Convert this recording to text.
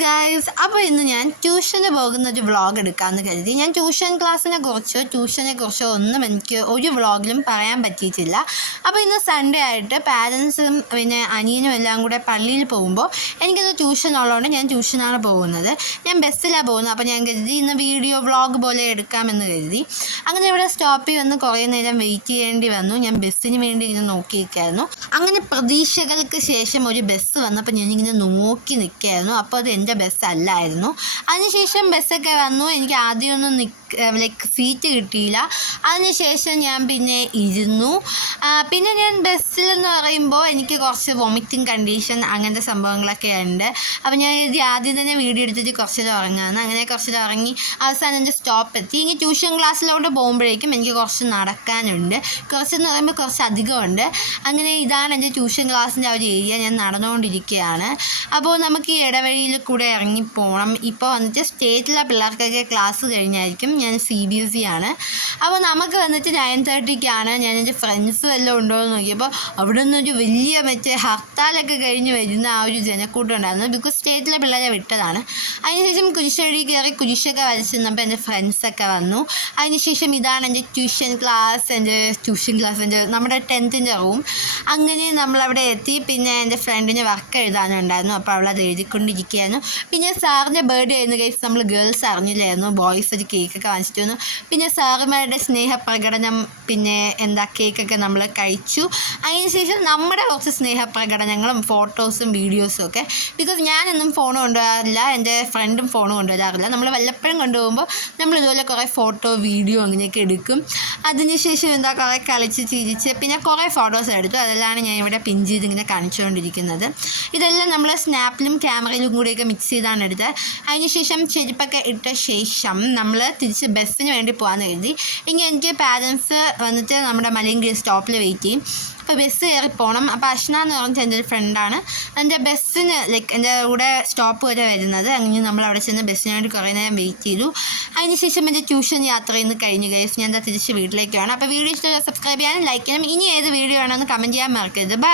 Guys അപ്പോൾ ഇന്ന് ഞാൻ ട്യൂഷന് പോകുന്ന ഒരു വ്ളോഗ് എടുക്കാമെന്ന് കരുതി. ഞാൻ ട്യൂഷൻ ക്ലാസ്സിനെ കുറിച്ചോ ട്യൂഷനെ കുറിച്ചോ ഒന്നും എനിക്ക് ഒരു വ്ളോഗിലും പറയാൻ പറ്റിയിട്ടില്ല. അപ്പോൾ ഇന്ന് സൺഡേ ആയിട്ട് പാരൻസും പിന്നെ അനിയനും എല്ലാം കൂടെ പള്ളിയിൽ പോകുമ്പോൾ എനിക്കിന്ന് ട്യൂഷൻ ഉള്ളതുകൊണ്ട് ഞാൻ ട്യൂഷനാണ് പോകുന്നത്. ഞാൻ ബസ്സിലാണ് പോകുന്നത്. അപ്പോൾ ഞാൻ കരുതി ഇന്ന് വീഡിയോ വ്ളോഗ് പോലെ എടുക്കാമെന്ന് കരുതി. അങ്ങനെ ഇവിടെ സ്റ്റോപ്പിൽ വന്ന് കുറേ നേരം വെയിറ്റ് ചെയ്യേണ്ടി വന്നു. ഞാൻ ബസ്സിന് വേണ്ടി ഇങ്ങനെ നോക്കിയിരിക്കായിരുന്നു. അങ്ങനെ പ്രതീക്ഷകൾക്ക് ശേഷം ഒരു ബസ് വന്നപ്പോൾ ഞാനിങ്ങനെ നോക്കി നിൽക്കുകയായിരുന്നു അപ്പോൾ അത് എന്റെ ബസ്സല്ലായിരുന്നു അതിനുശേഷം ബസ്സൊക്കെ വന്നു. എനിക്ക് ആദ്യമൊന്നും ലൈക്ക് സീറ്റ് കിട്ടിയില്ല. അതിനുശേഷം ഞാൻ പിന്നെ ഇരുന്നു. പിന്നെ ഞാൻ ബസ്സിലെന്ന് പറയുമ്പോൾ എനിക്ക് കുറച്ച് വൊമിറ്റിംഗ് കണ്ടീഷൻ അങ്ങനത്തെ സംഭവങ്ങളൊക്കെ ഉണ്ട്. അപ്പോൾ ഞാൻ ഇത് ആദ്യം തന്നെ വീഡിയോ എടുത്തിട്ട് കുറച്ച് തുടങ്ങാന്ന് അങ്ങനെ കുറച്ച് ഉറങ്ങി അവസാനം എന്റെ സ്റ്റോപ്പ് എത്തി. ഇനി ട്യൂഷൻ ക്ലാസ്സിലോട്ട് പോകുമ്പോഴേക്കും എനിക്ക് കുറച്ച് നടക്കാനുണ്ട്. കുറച്ചെന്ന് പറയുമ്പോൾ കുറച്ച് അധികമുണ്ട്. അങ്ങനെ ഇതാണ് എന്റെ ട്യൂഷൻ ക്ലാസ്സിന്റെ ആ ഒരു ഏരിയ ഞാൻ നടന്നുകൊണ്ടിരിക്കുകയാണ്. അപ്പോൾ നമുക്ക് ഈ ഇടവഴിയിൽ കൂടെ ഇറങ്ങിപ്പോകണം ഇപ്പോൾ വന്നിട്ട് സ്റ്റേറ്റിലെ പിള്ളേർക്കൊക്കെ ക്ലാസ് കഴിഞ്ഞായിരിക്കും. ഞാൻ സി ബി എസ് ഇ ആണ്. അപ്പോൾ നമുക്ക് വന്നിട്ട് നയൻ തേർട്ടിക്കാണ് ഞാൻ എന്റെ ഫ്രണ്ട്സ് വല്ലതും ഉണ്ടോ എന്ന് നോക്കിയപ്പോൾ അവിടെ നിന്നൊരു വലിയ മറ്റേ ഹർത്താലൊക്കെ കഴിഞ്ഞ് വരുന്ന ആ ഒരു ജനക്കൂട്ടം ഉണ്ടായിരുന്നു. ബിക്കോസ് സ്റ്റേറ്റിലെ പിള്ളേരെ വിട്ടതാണ്. അതിനുശേഷം കുരിശടി കയറി കുരിശൊക്കെ വരച്ചിരുന്നപ്പോൾ എന്റെ ഫ്രണ്ട്സൊക്കെ വന്നു. അതിനുശേഷം ഇതാണ് എന്റെ ട്യൂഷൻ ക്ലാസ് എന്റെ ട്യൂഷൻ ക്ലാസ് എന്റെ നമ്മുടെ ടെൻത്തിന്റെ റൂം അങ്ങനെ നമ്മളവിടെ എത്തി. പിന്നെ എന്റെ ഫ്രണ്ടിന് വർക്ക് എഴുതാനുണ്ടായിരുന്നു. അപ്പോൾ അവളത് എഴുതിക്കൊണ്ടിരിക്കുകയായിരുന്നു. പിന്നെ സാറിന്റെ ബർത്ത്ഡേ ആയിരുന്നു ഗൈസ് നമ്മൾ ഗേൾസ് അറിഞ്ഞില്ലായിരുന്നു. ബോയ്സ് ഒരു കേക്കൊക്കെ വാങ്ങിച്ചിട്ട് വന്നു. പിന്നെ സാറുമാരുടെ സ്നേഹപ്രകടനം പിന്നെ എന്താ കേക്കൊക്കെ നമ്മൾ കഴിച്ചു. അതിനുശേഷം നമ്മുടെ കുറച്ച് സ്നേഹപ്രകടനങ്ങളും ഫോട്ടോസും വീഡിയോസും ഒക്കെ. ബിക്കോസ് ഞാനൊന്നും ഫോൺ കൊണ്ടുവരാറില്ല. എന്റെ ഫ്രണ്ടും ഫോൺ കൊണ്ടുവരാറില്ല. നമ്മൾ വല്ലപ്പോഴും കൊണ്ടുപോകുമ്പോൾ നമ്മൾ ഇതുപോലെ കുറേ ഫോട്ടോ വീഡിയോ അങ്ങനെയൊക്കെ എടുക്കും. അതിനുശേഷം എന്താ കുറേ കളിച്ച് ചിരിച്ച് പിന്നെ കുറേ ഫോട്ടോസ് എടുത്തു. അതെല്ലാം ഞാൻ ഇവിടെ പിൻ ചെയ്ത് ഇങ്ങനെ കാണിച്ചുകൊണ്ടിരിക്കുന്നത്. ഇതെല്ലാം നമ്മൾ സ്നാപ്പിലും ക്യാമറയിലും കൂടിയൊക്കെ മിക്സ് ചെയ്താണ് എടുത്തത് അതിനുശേഷം ചെരുപ്പൊക്കെ ഇട്ട ശേഷം നമ്മൾ തിരിച്ച് ബസ്സിന് വേണ്ടി പോകാമെന്ന് കരുതി. ഇനി എനിക്ക് പാരൻസ് വന്നിട്ട് നമ്മുടെ മലയങ്കിരി സ്റ്റോപ്പിൽ വെയിറ്റ് ചെയ്യും. അപ്പോൾ ബസ് കയറി പോകണം അപ്പോൾ അഷ്ന എന്ന് പറഞ്ഞിട്ട് എന്റെ ഒരു ഫ്രണ്ടാണ് എന്റെ ബസ്സിന് ലൈക്ക് എന്റെ കൂടെ സ്റ്റോപ്പ് വരെ വരുന്നത്. അങ്ങനെ നമ്മൾ അവിടെ ചെന്ന് ബസ്സിന് വേണ്ടി കുറേ നേരം വെയിറ്റ് ചെയ്തു. അതിനുശേഷം എന്റെ ട്യൂഷൻ യാത്ര ഇന്ന് കഴിഞ്ഞു ഗൈസ് ഞാൻ എന്താ തിരിച്ച് വീട്ടിലേക്ക് വേണം അപ്പോൾ വീഡിയോ ഇഷ്ടം സബ്സ്ക്രൈബ് ചെയ്യാനും ലൈക്ക് ചെയ്യാനും ഇനി ഏത് വീഡിയോ വേണമെന്ന് കമന്റ് ചെയ്യാൻ മറക്കരുത്. ബൈ